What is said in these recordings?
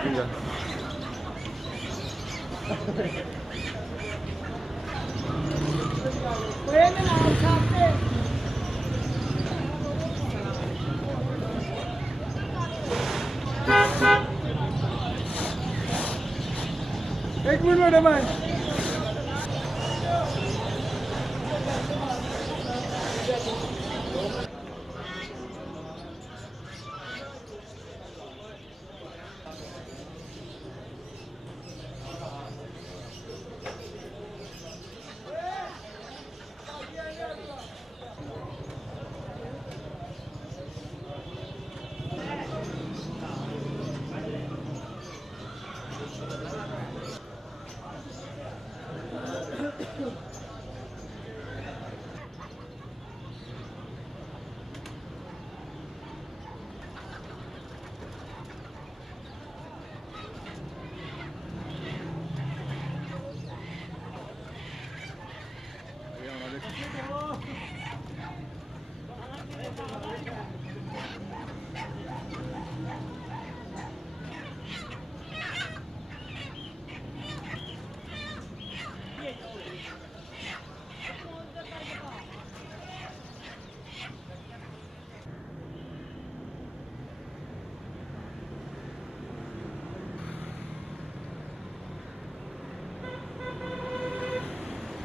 लगेगा। एक minute madam आए।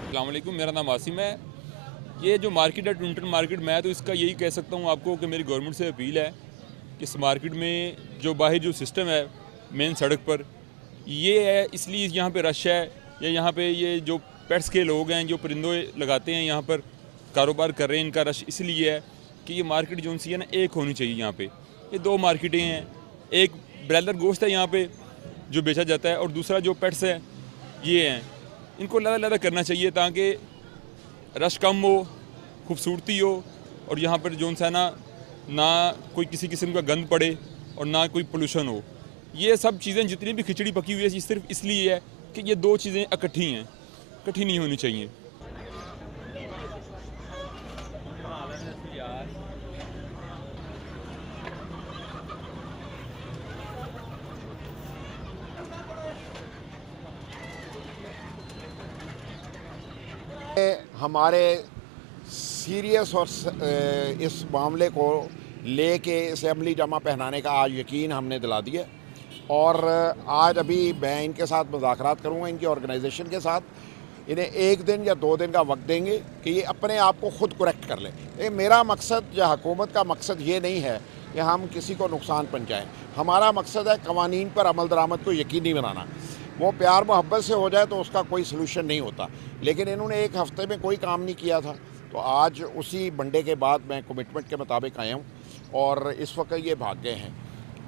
अस्सलाम वालेकुम, मेरा नाम आसिम है। ये जो मार्केट है टुंटन मार्केट, मैं तो इसका यही कह सकता हूँ आपको कि मेरी गवर्नमेंट से अपील है कि इस मार्केट में जो बाहर जो सिस्टम है मेन सड़क पर, ये है इसलिए यहाँ पे रश है, या यहाँ पे ये जो पेट्स के लोग हैं जो परिंदों लगाते हैं यहाँ पर कारोबार कर रहे हैं, इनका रश इसलिए है कि ये मार्केट जो सी है ना एक होनी चाहिए। यहाँ पे ये दो मार्केटें हैं, एक ब्रॉयलर गोश्त है यहाँ पे जो बेचा जाता है, और दूसरा जो पेट्स है ये हैं। इनको अलग-अलग करना चाहिए ताकि रश कम हो, खूबसूरती हो, और यहाँ पर जो सा ना कोई किसी किस्म का गंद पड़े और ना कोई पोल्यूशन हो। ये सब चीज़ें जितनी भी खिचड़ी पकी हुई है ये सिर्फ इसलिए है कि ये दो चीज़ें इकट्ठी हैं, इकट्ठी नहीं होनी चाहिए। हमारे सीरियस और इस मामले को लेके असेंबली जमा पहनाने का आज यकीन हमने दिला दिया, और आज अभी मैं इनके साथ मुज़ाकरात करूँगा, इनकी ऑर्गेनाइजेशन के साथ। इन्हें 1 दिन या 2 दिन का वक्त देंगे कि ये अपने आप को ख़ुद करेक्ट कर लें। ये मेरा मकसद या हुकूमत का मकसद ये नहीं है कि हम किसी को नुकसान पहुँचाएँ। हमारा मकसद है कवानीन पर अमल दरामद को यकीनी बनाना। वो प्यार मोहब्बत से हो जाए तो उसका कोई सलूशन नहीं होता, लेकिन इन्होंने 1 हफ़्ते में कोई काम नहीं किया था, तो आज उसी बंडे के बाद मैं कमिटमेंट के मुताबिक आया हूँ, और इस वक्त ये भाग गए हैं।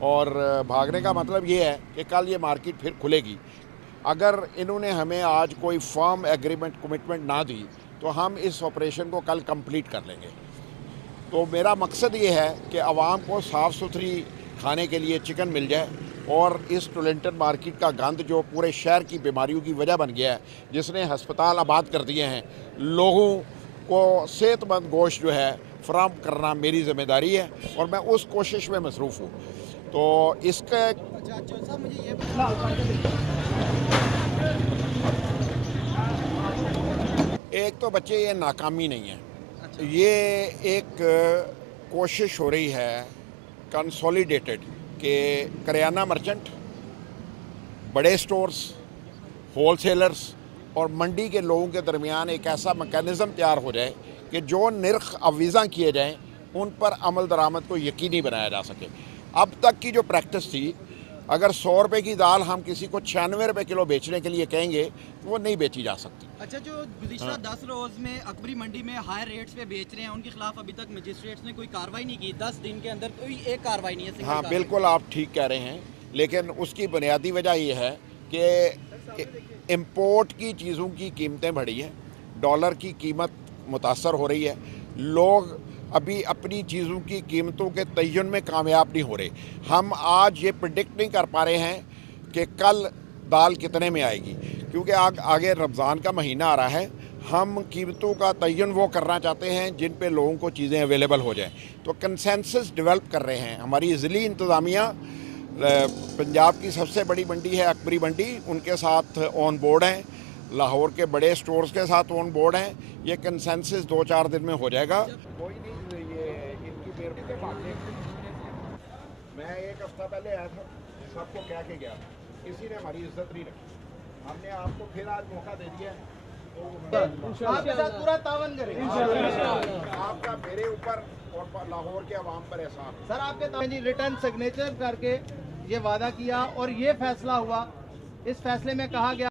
और भागने का मतलब ये है कि कल ये मार्केट फिर खुलेगी। अगर इन्होंने हमें आज कोई फर्म एग्रीमेंट कमिटमेंट ना दी तो हम इस ऑपरेशन को कल कंप्लीट कर लेंगे। तो मेरा मकसद ये है कि आवाम को साफ़ सुथरी खाने के लिए चिकन मिल जाए, और इस टुलिंटन मार्केट का गंद जो पूरे शहर की बीमारियों की वजह बन गया है, जिसने हस्पताल आबाद कर दिए हैं, लोगों को सेहतमंद गोश्त जो है फराहम करना मेरी ज़िम्मेदारी है, और मैं उस कोशिश में मसरूफ़ हूँ। तो इसका एक तो बच्चे ये नाकामी नहीं है, ये एक कोशिश हो रही है कंसोलिडेटेड कि करियाना मर्चेंट, बड़े स्टोर्स, होलसेलर्स और मंडी के लोगों के दरमियान एक ऐसा मैकेनिज़्म तैयार हो जाए कि जो निर्ख अवीज़ा किए जाएं उन पर अमल दरामद को यकीनी बनाया जा सके। अब तक की जो प्रैक्टिस थी, अगर 100 रुपये की दाल हम किसी को 96 रुपये किलो बेचने के लिए कहेंगे तो वो नहीं बेची जा सकती। अच्छा, जो गुज़िश्ता 10 रोज़ में अकबरी मंडी में हाई रेट्स पे बेच रहे हैं, उनके खिलाफ अभी तक मजिस्ट्रेट्स ने कोई कार्रवाई नहीं की। 10 दिन के अंदर कोई एक कार्रवाई नहीं है। हाँ, बिल्कुल आप ठीक कह रहे हैं, लेकिन उसकी बुनियादी वजह ये है कि इम्पोर्ट की चीज़ों की कीमतें बढ़ी हैं, डॉलर की कीमत मुतासर हो रही है, लोग अभी अपनी चीज़ों की कीमतों के तयन में कामयाब नहीं हो रहे। हम आज ये प्रिडिक्ट नहीं कर पा रहे हैं कि कल दाल कितने में आएगी, क्योंकि आगे रमज़ान का महीना आ रहा है। हम कीमतों का तयन वो करना चाहते हैं जिन पे लोगों को चीज़ें अवेलेबल हो जाएं, तो कंसेंसस डेवलप कर रहे हैं। हमारी ज़िली इंतज़ामिया पंजाब की सबसे बड़ी मंडी है अकबरी मंडी, उनके साथ ऑन बोर्ड हैं। लाहौर के बड़े स्टोर्स के साथ ऑन बोर्ड हैं। ये कंसेंसस 2-4 दिन में हो जाएगा। कोई नहीं, ये इनकी मेरे के बाकी मैं एक हफ्ता पहले आया था, सबको कह के गया, किसी ने हमारी इज्जत नहीं रखी। हमने आपको फिर आज मौका दे दिया है, आपके साथ पूरा तावन करेंगे आपका मेरे ऊपर और लाहौर के अवाम पर एहसान। सर आपके रिटर्न सिग्नेचर करके ये वादा किया और ये फैसला हुआ। इस फैसले में कहा गया